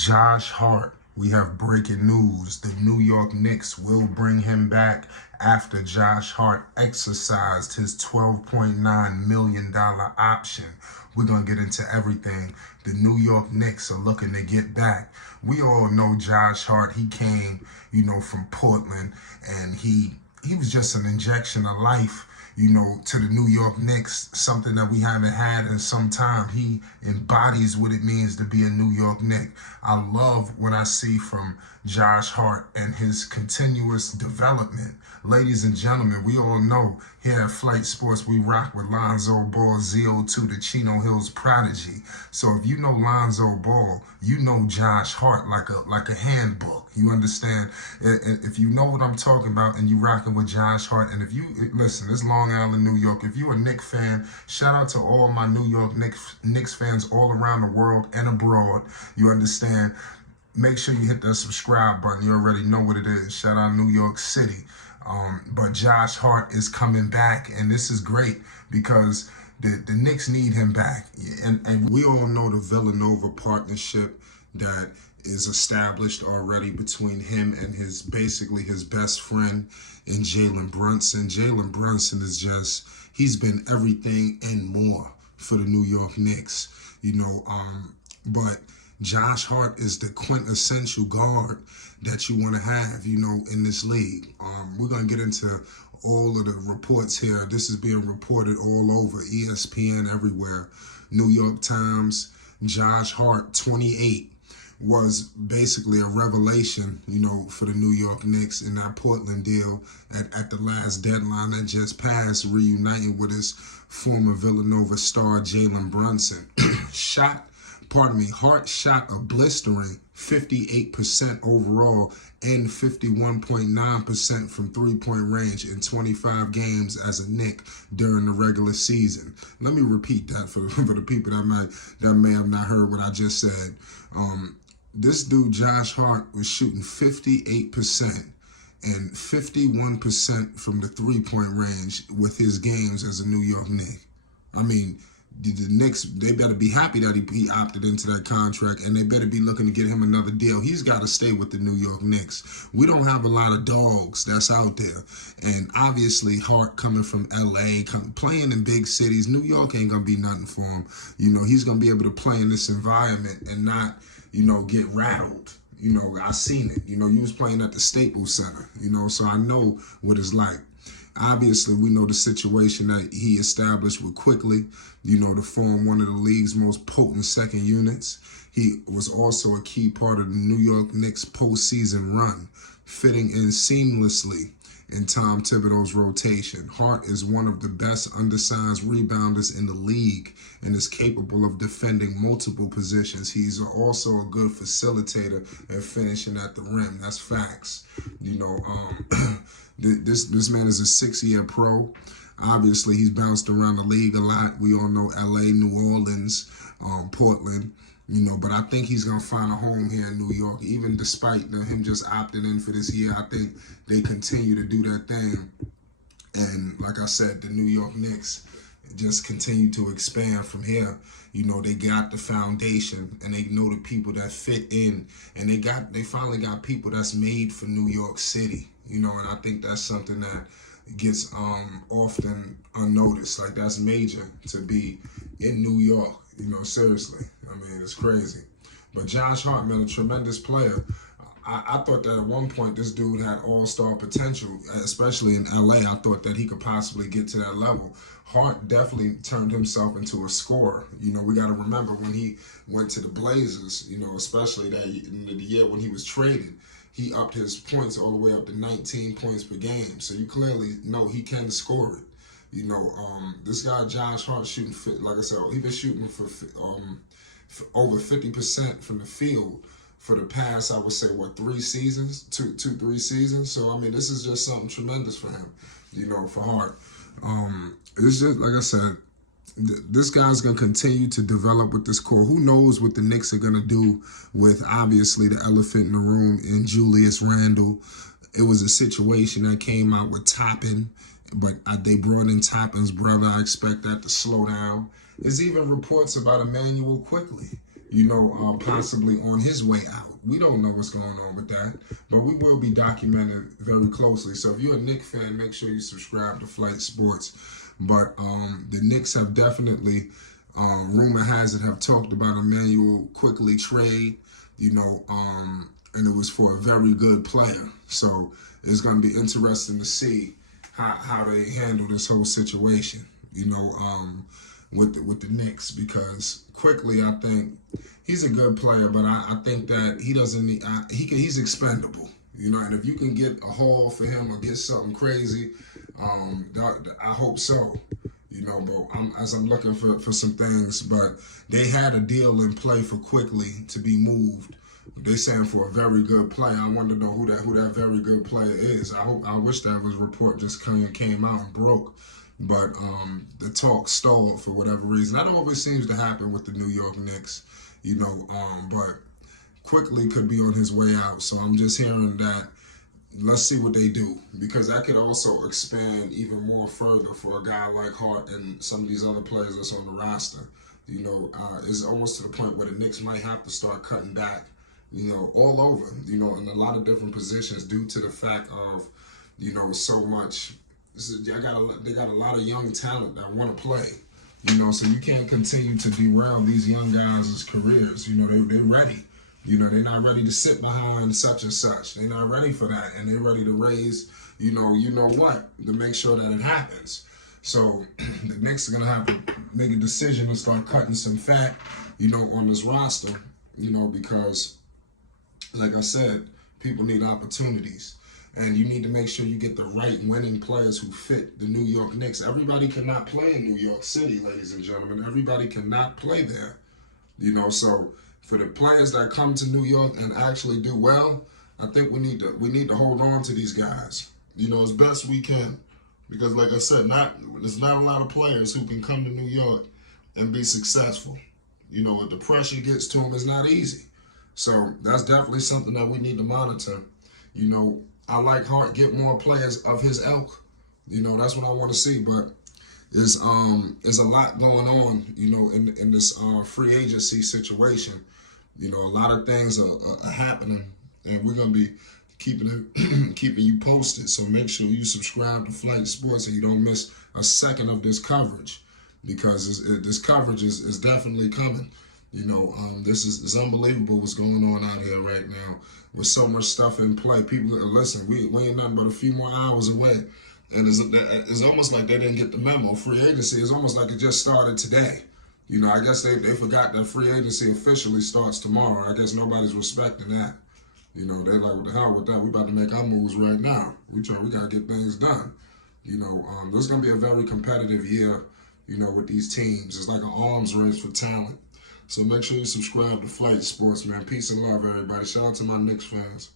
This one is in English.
Josh Hart, we have breaking news. The New York Knicks will bring him back after Josh Hart exercised his $12.9 million option. We're going to get into everything. The New York Knicks are looking to get back. We all know Josh Hart. He came, from Portland, and he was just an injection of life, to the New York Knicks, something that we haven't had in some time. He embodies what it means to be a New York Knick. I love what I see from Josh Hart and his continuous development. Ladies and gentlemen, we all know here at Flight Sports, we rock with Lonzo Ball, ZO2, the Chino Hills prodigy. So if you know Lonzo Ball, you know Josh Hart like a handbook. You understand? And if you know what I'm talking about and you rocking with Josh Hart, and if you, listen, it's Long Island, New York. If you're a Knicks fan, shout out to all my New York Knicks fans all around the world and abroad. You understand? Make sure you hit that subscribe button. You already know what it is. Shout out New York City. But Josh Hart is coming back, and this is great because the Knicks need him back. And we all know the Villanova partnership that is established already between him and his best friend and Jalen Brunson. Jalen Brunson is he's been everything and more for the New York Knicks, but Josh Hart is the quintessential guard that you want to have, in this league. We're going to get into all of the reports here. This is being reported all over, ESPN, everywhere. New York Times, Josh Hart, 28, was basically a revelation, for the New York Knicks in that Portland deal at the last deadline that just passed, reuniting with his former Villanova star, Jalen Brunson. Hart shot a blistering 58% overall and 51.9% from three-point range in 25 games as a Knick during the regular season. Let me repeat that for the people that may have not heard what I just said. This dude, Josh Hart, was shooting 58% and 51% from the three-point range with his games as a New York Knick. I mean, the Knicks, they better be happy that he opted into that contract, and they better be looking to get him another deal. He's got to stay with the New York Knicks. We don't have a lot of dogs that's out there. And obviously, Hart coming from L.A., playing in big cities, New York ain't going to be nothing for him. He's going to be able to play in this environment and not, get rattled. I seen it. You was playing at the Staples Center, so I know what it's like. Obviously, we know the situation that he established with Quickly, to form one of the league's most potent second units. He was also a key part of the New York Knicks postseason run, fitting in seamlessly in Tom Thibodeau's rotation. Hart is one of the best undersized rebounders in the league and is capable of defending multiple positions. He's also a good facilitator and finishing at the rim. That's facts. This man is a 6-year pro. Obviously, he's bounced around the league a lot. We all know LA, New Orleans, Portland, but I think he's going to find a home here in New York, even despite him just opting in for this year. I think they continue to do their thing. And like I said, the New York Knicks just continue to expand from here. They got the foundation and they know the people that fit in, and they finally got people that's made for New York City, and I think that's something that gets often unnoticed. Like, that's major to be in New York, seriously. I mean, it's crazy. But Josh Hart, man, a tremendous player. I thought that at one point this dude had all-star potential, especially in LA. I thought that he could possibly get to that level. Hart definitely turned himself into a scorer. We got to remember when he went to the Blazers, especially that in the year when he was traded, he upped his points all the way up to 19 points per game. So you clearly know he can score it. This guy Josh Hart shooting, like I said, he's been shooting for over 50% from the field for the past, I would say, 3 seasons, 3 seasons. So, I mean, this is just something tremendous for him, for Hart. It's just, like I said, this guy's going to continue to develop with this core. Who knows what the Knicks are going to do with, obviously, the elephant in the room in Julius Randle. It was a situation that came out with Toppin, but they brought in Toppin's brother. I expect that to slow down. There's even reports about Emmanuel Quickly. possibly on his way out. We don't know what's going on with that, but we will be documented very closely. So if you're a Knicks fan, make sure you subscribe to Flight Sports. But the Knicks have definitely, rumor has it, have talked about Emmanuel Quickly trade, and it was for a very good player. So it's going to be interesting to see how they handle this whole situation, with the Knicks, because Quickly, I think he's a good player, but I think that he doesn't need, he's expendable, and if you can get a haul for him or get something crazy, I hope so, but I'm looking for some things, but they had a deal in play for Quickly to be moved. They saying for a very good player. I want to know who that very good player is. I wish that was report just came out and broke. But the talk stalled for whatever reason. That always seems to happen with the New York Knicks, but Quickly could be on his way out. So I'm just hearing that. Let's see what they do, because that could also expand even more further for a guy like Hart and some of these other players that's on the roster. It's almost to the point where the Knicks might have to start cutting back, all over, in a lot of different positions due to the fact of, so much. They got a lot of young talent that want to play, so you can't continue to derail these young guys' careers. They're ready. They're not ready to sit behind such and such. They're not ready for that, and they're ready to raise, what, to make sure that it happens. So the Knicks are gonna have to make a decision and start cutting some fat, on this roster, because, like I said, people need opportunities. And you need to make sure you get the right winning players who fit the New York Knicks. Everybody cannot play in New York City, ladies and gentlemen. Everybody cannot play there. So for the players that come to New York and actually do well, I think we need to hold on to these guys, as best we can. Because like I said, there's not a lot of players who can come to New York and be successful. If the pressure gets to them, it's not easy. So that's definitely something that we need to monitor. I like Hart, get more players of his ilk. That's what I want to see. But there's a lot going on, in this free agency situation. A lot of things are happening, and we're gonna be keeping you posted. So make sure you subscribe to Flight Sports and you don't miss a second of this coverage, because this coverage is definitely coming. This is unbelievable what's going on out here right now with so much stuff in play. People, listen, we ain't nothing but a few more hours away. And it's almost like they didn't get the memo. Free agency is almost like it just started today. I guess they forgot that free agency officially starts tomorrow. I guess nobody's respecting that. They're like, what the hell with that? We about to make our moves right now. We got to get things done. This is going to be a very competitive year, with these teams. It's like an arms race for talent. So make sure you subscribe to Flight Sports, man. Peace and love, everybody. Shout out to my Knicks fans.